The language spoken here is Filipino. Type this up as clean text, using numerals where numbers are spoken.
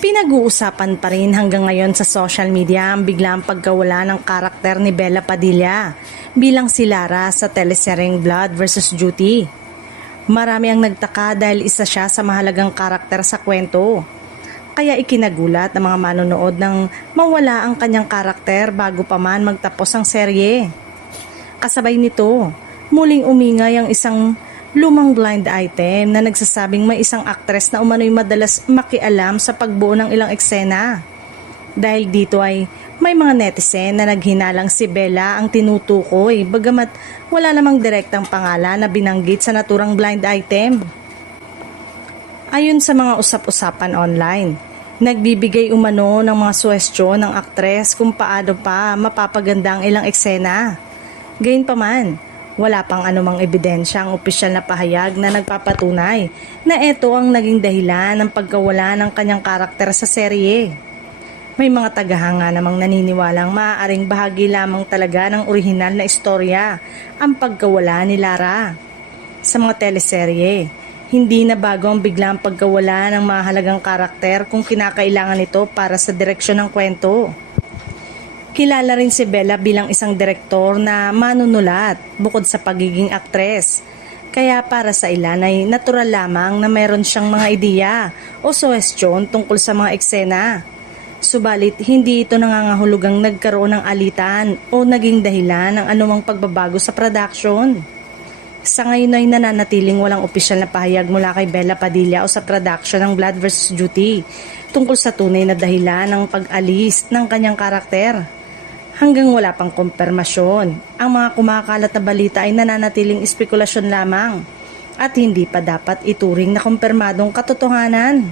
Pinag-uusapan pa rin hanggang ngayon sa social media ang biglang pagkawala ng karakter ni Bella Padilla bilang si Lara sa teleseryeng Blood vs. Duty. Marami ang nagtaka dahil isa siya sa mahalagang karakter sa kwento. Kaya ikinagulat ng mga manonood nang mawala ang kanyang karakter bago pa man magtapos ang serye. Kasabay nito, muling umingay ang isang lumang blind item na nagsasabing may isang aktres na umano'y madalas makialam sa pagbuo ng ilang eksena. Dahil dito ay may mga netizen na naghinalang si Bella ang tinutukoy bagamat wala namang direktang pangalan na binanggit sa naturang blind item. Ayon sa mga usap-usapan online, nagbibigay umano ng mga suwestyon ng aktres kung paano pa mapapaganda ang ilang eksena. Gayunpaman, wala pang anumang ebidensya ang opisyal na pahayag na nagpapatunay na ito ang naging dahilan ng pagkawala ng kanyang karakter sa serye. May mga tagahanga namang naniniwalang maaaring bahagi lamang talaga ng orihinal na istorya ang pagkawala ni Lara. Sa mga teleserye, hindi na bago ang biglang pagkawala ng mahalagang karakter kung kinakailangan ito para sa direksyon ng kwento. Kilala rin si Bella bilang isang direktor na manunulat bukod sa pagiging aktres. Kaya para sa ilan ay natural lamang na mayroon siyang mga ideya o suwestyon tungkol sa mga eksena. Subalit hindi ito nangangahulugang nagkaroon ng alitan o naging dahilan ng anumang pagbabago sa production. Sa ngayon ay nananatiling walang opisyal na pahayag mula kay Bella Padilla o sa production ng Blood vs. Duty tungkol sa tunay na dahilan ng pag-alis ng kanyang karakter. Hanggang wala pang kumpirmasyon, ang mga kumakalat na balita ay nananatiling espekulasyon lamang at hindi pa dapat ituring na kumpirmadong katotohanan.